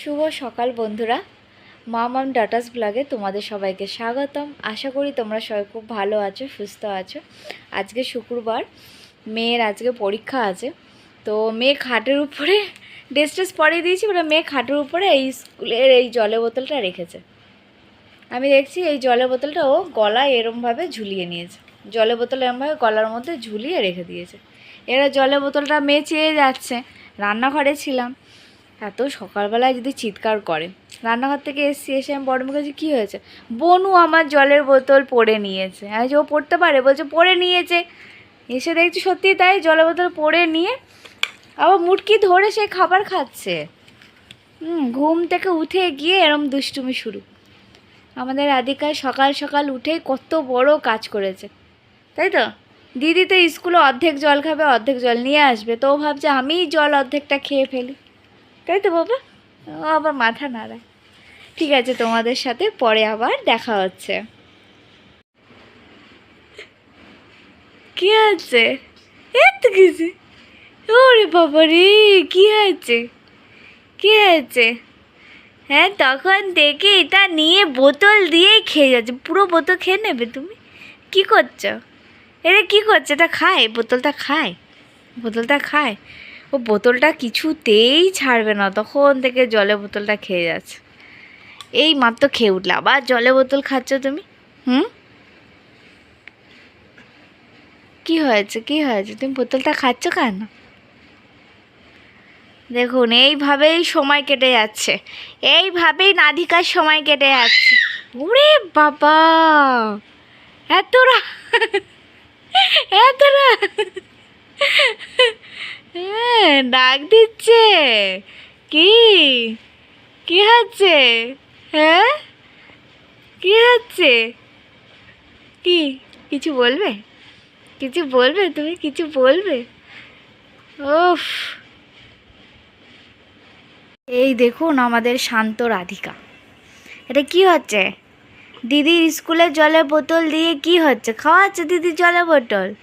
শুভ সকাল বন্ধুরা। মাম ডাটাস ব্লগে তোমাদের সবাইকে স্বাগতম। আশা করি তোমরা সবাই খুব ভালো আছো, সুস্থ আছো। আজকে শুক্রবার, মেয়ের আজকে পরীক্ষা আছে। তো মেয়ে খাটের উপরে, ড্রেস ট্রেস পরিয়ে দিয়েছি, ওরা মেয়ে খাটের উপরে এই স্কুলের এই জলের বোতলটা রেখেছে। আমি দেখছি এই জলের বোতলটা ও গলায় এরমভাবে ঝুলিয়ে নিয়েছে। জলের বোতল এরমভাবে গলার মধ্যে ঝুলিয়ে রেখে দিয়েছে। এরা জলের বোতলটা মেয়ে চেয়ে যাচ্ছে। রান্নাঘরে ছিলাম। এত সকালবেলায় যদি চিৎকার করে। রান্নাঘর থেকে এসছি, এসে আমি বড় কাছে কী হয়েছে? বনু আমার জলের বোতল পড়ে নিয়েছে। আমি যে ও পড়তে পারে? বলছে, পড়ে নিয়েছে। এসে দেখছি সত্যি তাই জলের বোতল পড়ে নিয়ে আবার মুটকি ধরে সে খাবার খাচ্ছে। হুম, ঘুম থেকে উঠে গিয়ে এরম দুষ্টুমি শুরু। আমাদের আদিকায় সকাল সকাল উঠেই কত বড় কাজ করেছে। তাই তো? দিদি তো স্কুলে অর্ধেক জল খাবে, অর্ধেক জল নিয়ে আসবে। তো ভাবছে, আমিই জল অর্ধেকটা খেয়ে ফেলি। তাই তো বাবা? ও আবার মাথা নাড়ায়। ঠিক আছে, তোমাদের সাথে পরে আবার দেখা হচ্ছে। কি আছে? এত কিছু ওরে বাবা রে, কি হয়েছে কি হয়েছে হ্যাঁ তখন দেখে এটা নিয়ে বোতল দিয়েই খেয়ে যাচ্ছে। পুরো বোতল খেয়ে নেবে তুমি? কি করছ? এটা কি করছে? এটা খায়? বোতলটা খায়? বোতলটা খায়? ও বোতলটা কিছুতেই ছাড়বে না, তখন থেকে জলে বোতলটা খেয়ে যাচ্ছে। এই মাত্র খেয়ে উঠলে, আবার জলে বোতল খাচ্ছ তুমি? হুম? কি হয়েছে কি হয়েছে? তুমি বোতলটা খাচ্ছ কেন? দেখুন, এইভাবেই সময় কেটে যাচ্ছে। এইভাবেই নাধিকার সময় কেটে যাচ্ছে। ওরে বাবা! এত রা এত রা হ্যাঁ ডাক দিচ্ছে। কি? কি হচ্ছে? হ্যাঁ? কি হচ্ছে? কি? কিছু বলবে? কিছু বলবে? তুমি কিছু বলবে? ওফ এই দেখুন আমাদের শান্ত রাধিকা। এটা কি হচ্ছে? দিদির স্কুলের জলের বোতল দিয়ে কি হচ্ছে? খাওয়াচ্ছে দিদির জলের বোতল?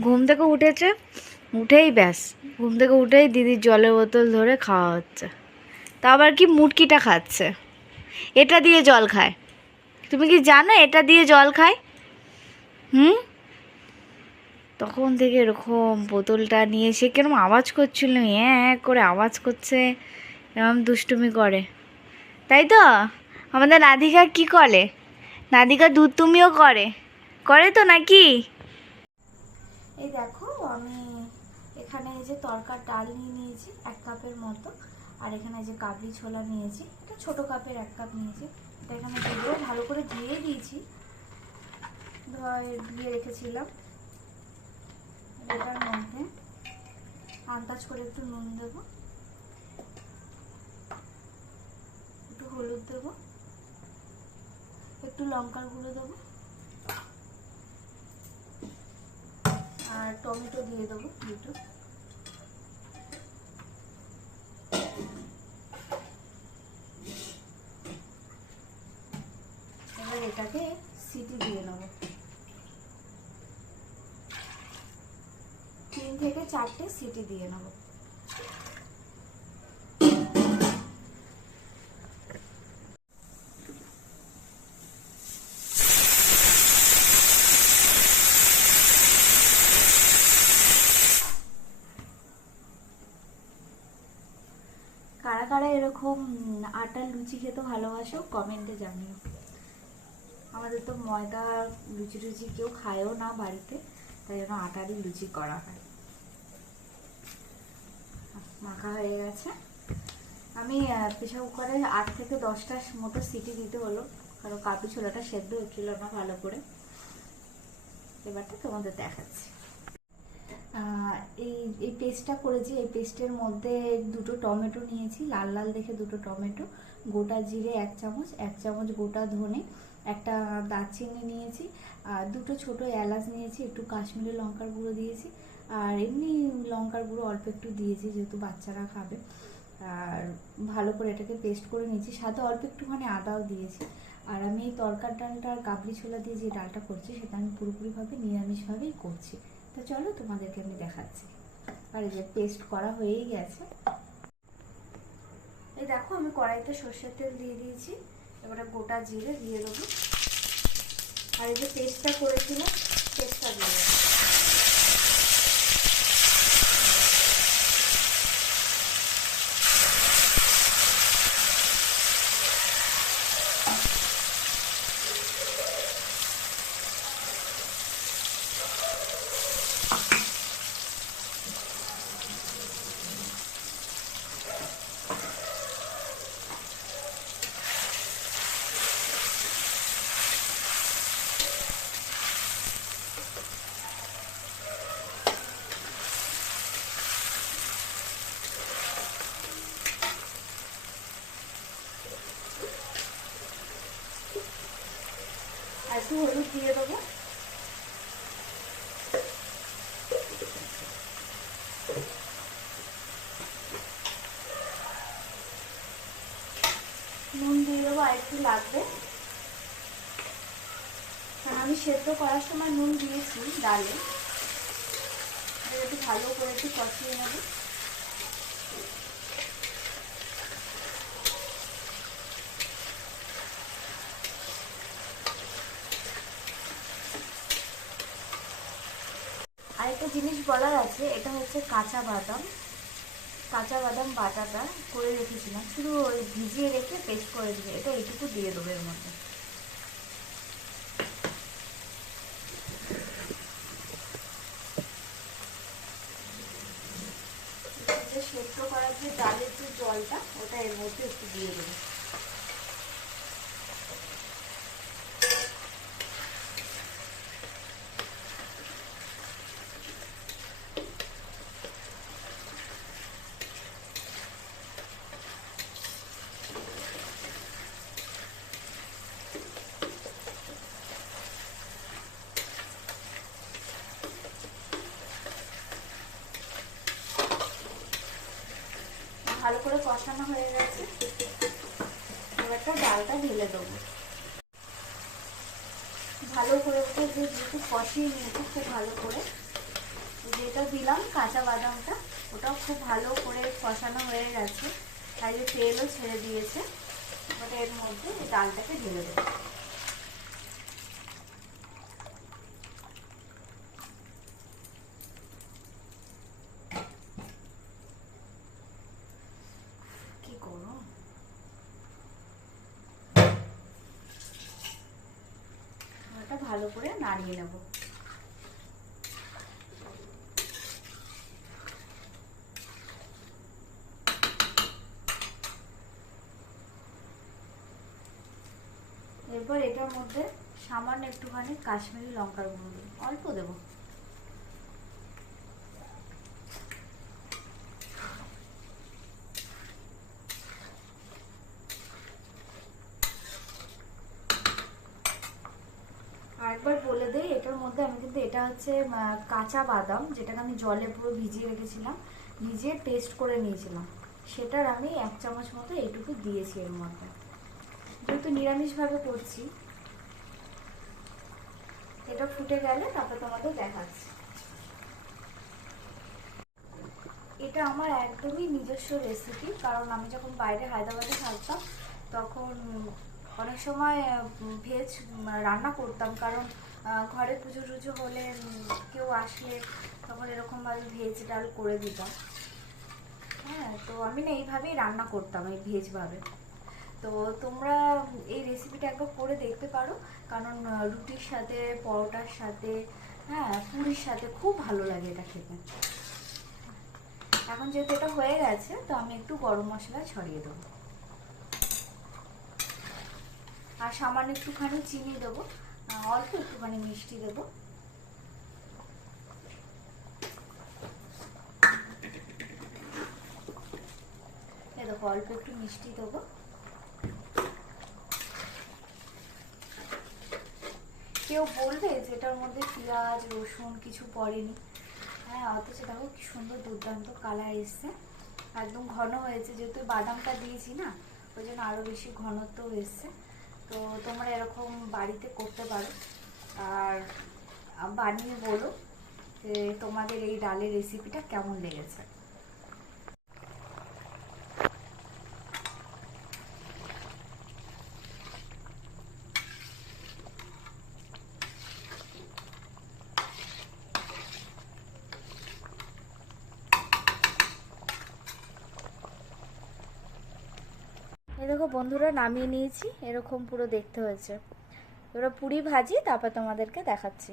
ঘুম থেকে উঠেছে? উঠেই ব্যাস। ঘুম থেকে উঠেই দিদির জলের বোতল ধরে খাওয়া হচ্ছে। তা আবার কি মুটকিটা খাচ্ছে? এটা দিয়ে জল খায়। তুমি কি জানো এটা দিয়ে জল খায়? হুম? তখন থেকে এরকম বোতলটা নিয়ে সে কিরম আওয়াজ করছিল হ্যাঁ করে আওয়াজ করছে এরকম দুষ্টুমি করে। তাই তো? আমাদের রাধিকা কি করে? রাধিকা দুধ তুমিও করে। করে তো নাকি? এই দেখো, আমি এখানে এই যে তরকার ডাল নিয়ে নিয়েছি, এক কাপের মতো। আর এখানে যে কাবলি ছোলা নিয়েছি, এটা ছোট কাপের এক কাপ নিয়েছি। এটা এখানে দিয়ে ভালো করে ধুয়ে দিয়েছি। ধোয় ধুয়ে রেখেছিলাম। এটার মধ্যে আন্দাজ করে একটু নুন দেবো। একটু হলুদ দেবো। একটু লঙ্কার গুঁড়ো দেবো। আর টমেটো দিয়ে দেবো দুটো এবার এটাকে সিটি দিয়ে নেব তিন থেকে চারটে সিটি দিয়ে নেব। কারা কারা এরকম আটার লুচি খেতে ভালোবাসো কমেন্টে জানিও। আমাদের তো ময়দা লুচি টুচি কেউ খায়ও না বাড়িতে, তাই জন্য আটারই লুচি করা হয়। মাখা হয়ে গেছে। আমি প্রেশার কুকারে আট থেকে দশটার মতো সিটি দিতে হলো, কারণ কাপি ছোলাটা সেদ্ধ হচ্ছিল না ভালো করে। এবারটা তোমাদের দেখাচ্ছি। এই এই পেস্টটা করেছি, এই পেস্টের মধ্যে দুটো টমেটো নিয়েছি, লাল লাল দেখে দুটো টমেটো, গোটা জিরে এক চামচ এক চামচ গোটা ধনে, একটা দারচিনি নিয়েছি, আর দুটো ছোট এলাচ নিয়েছি, একটু কাশ্মীরি লঙ্কার গুঁড়ো দিয়েছি আর এমনি লঙ্কার গুঁড়ো অল্প একটু দিয়েছি, যেহেতু বাচ্চারা খাবে। আর ভালো করে এটাকে পেস্ট করে নিয়েছি। সাথে অল্প একটুখানি আদাও দিয়েছি। আর আমি এই তরকার ডালটা আর কাবলি ছোলা দিয়ে যে ডালটা করছি, সেটা আমি পুরোপুরিভাবে, নিরামিষভাবেই করছি। তো চলো তোমাদেরকে আমি দেখাচ্ছি। আর এই যে পেস্ট করা হয়েই গেছে। এই দেখো, আমি কড়াইতে সর্ষের তেল দিয়ে দিয়েছি। এবারে গোটা জিরে দিয়ে দেবো। আর এই যে পেস্টটা করেছিলাম পেস্টটা দিয়ে দেবো। একটু হলুদ দিয়ে দেবো। নুন দিয়ে দেবো, আর একটু লাগবে। কারণ আমি সেদ্ধ করার সময় নুন দিয়েছি ডালে। একটু ভালো করে একটু কষিয়ে নেব। আরেকটা জিনিস বলার আছে, এটা হচ্ছে কাঁচা বাদাম। কাঁচা বাদাম বাটাটা করে রেখেছিলাম, শুধু ওই ভিজিয়ে রেখে পেস্ট করে দিয়ে এটা এইটুকু দিয়ে দেবো এর মধ্যে। সেদ্ধ করার যে ডালের যে জলটা, ওটা এর মধ্যে একটু দিয়ে দেবো ভালো করে কষানো হয়ে গেছে। এবারটা ডালটা ঢেলে দেবো। ভালো করে ওকে যে যেহেতু কষিয়ে নিয়েছি, খুব ভালো করে। যেটা দিলাম, কাঁচা বাদামটা, ওটাও খুব ভালো করে কষানো হয়ে গেছে। তাই যে তেলও ছেড়ে দিয়েছে ওটা এর মধ্যে ডালটাকে ঢেলে দেবো কি করো ওটা ভালো করে নাড়িয়ে নেব। এরপর এটার মধ্যে সামান্য একটুখানি কাশ্মীরি লঙ্কার গুঁড়ো অল্প দেবো আরেকবার বলে দেই এটার মধ্যে আমি কিন্তু এটা হচ্ছে কাঁচা বাদাম, যেটাকে আমি জলে পুরো ভিজিয়ে রেখেছিলাম, ভিজিয়ে পেস্ট করে নিয়েছিলাম। সেটার আমি এক চামচ মতো এইটুকু দিয়েছি এর মধ্যে। যেহেতু নিরামিষভাবে করছি, এটা ফুটে গেলে তারপর তোমাদের দেখাচ্ছি। এটা আমার একদমই নিজস্ব রেসিপি কারণ আমি যখন বাইরে হায়দ্রাবাদে থাকতাম, তখন অনেক সময় ভেজ রান্না করতাম, কারণ ঘরে পুজো টুজো হলে কেউ আসলে তখন এরকমভাবে ভেজ ডাল করে দিতাম হ্যাঁ তো আমি না এইভাবেই রান্না করতাম, এই ভেজভাবে তো তোমরা এই রেসিপিটা একবার করে দেখতে পারো, কারণ রুটির সাথে, পরোটার সাথে হ্যাঁ পুরির সাথে খুব ভালো লাগে এটা খেতে। এখন যেহেতু এটা হয়ে গেছে, তো আমি একটু গরম মশলা ছড়িয়ে দেবো। আর সামান্য একটুখানি চিনি দেবো। অল্প একটুখানি মিষ্টি দেবো। দেখো, অল্প একটু মিষ্টি দেবো। কেউ বলবে যে এটার মধ্যে পেঁয়াজ, রসুন কিছু পড়েনি। হ্যাঁ অথচ দেখো কি সুন্দর দুর্দান্ত কালার এসছে। একদম ঘন হয়েছে, যেহেতু বাদামটা দিয়েছি না, ওই জন্য আরও বেশি ঘনত্ব এসছে। তো তোমরা এরকম বাড়িতে করতে পারো। আর বানিয়ে বলো যে তোমাদের এই ডালের রেসিপিটা কেমন লেগেছে। বন্ধুরা নামিয়ে নিয়েছি। এরকম পুরো দেখতে হয়েছে। এবার পুরি ভাজি তারপর তোমাদেরকে দেখাচ্ছি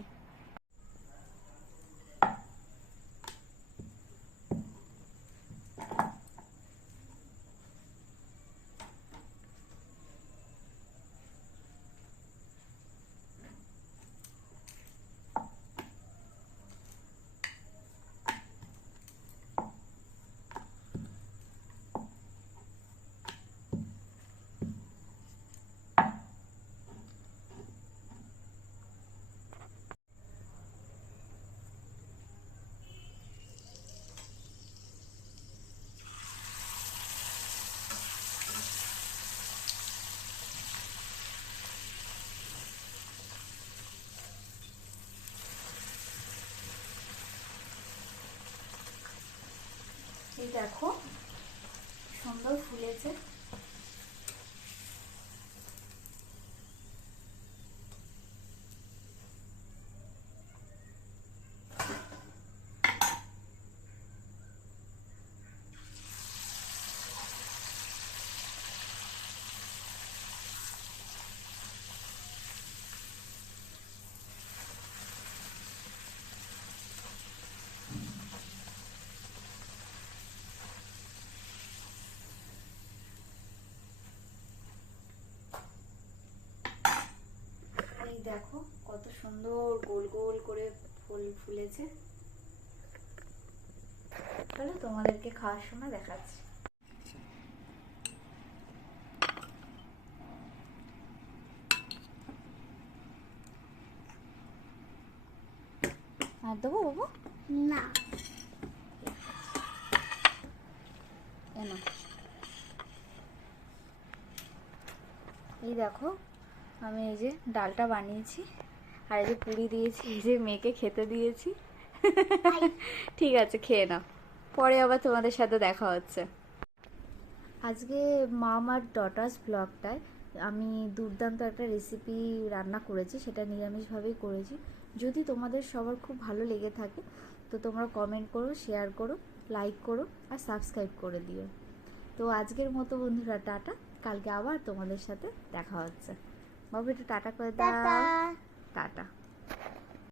এই দেখো সুন্দর ফুলেছে এই দেখো কত সুন্দর গোল গোল করে ফুল ফুলেছে। চলো তোমাদেরকে খাওয়ার সময় দেখাচ্ছি। আর দেবো বাবু? না। এই দেখো আমি এই যে ডালটা বানিয়েছি, আর এই যে পুরি দিয়েছি, এই যে মেয়েকে খেতে দিয়েছি। ঠিক আছে, খেয়ে নাও। পরে আবার তোমাদের সাথে দেখা হচ্ছে। আজকে মামার ডটার্স ব্লগটায় আমি দুর্দান্ত একটা রেসিপি রান্না করেছি, সেটা নিরামিষভাবেই করেছি। যদি তোমাদের সবার খুব ভালো লেগে থাকে, তো তোমরা কমেন্ট করো শেয়ার করো লাইক করো, আর সাবস্ক্রাইব করে দিও। তো আজকের মতো বন্ধুরা, টাটা। কালকে আবার তোমাদের সাথে দেখা হচ্ছে। বাবু একটু টাটা করে দাও। Tata tata.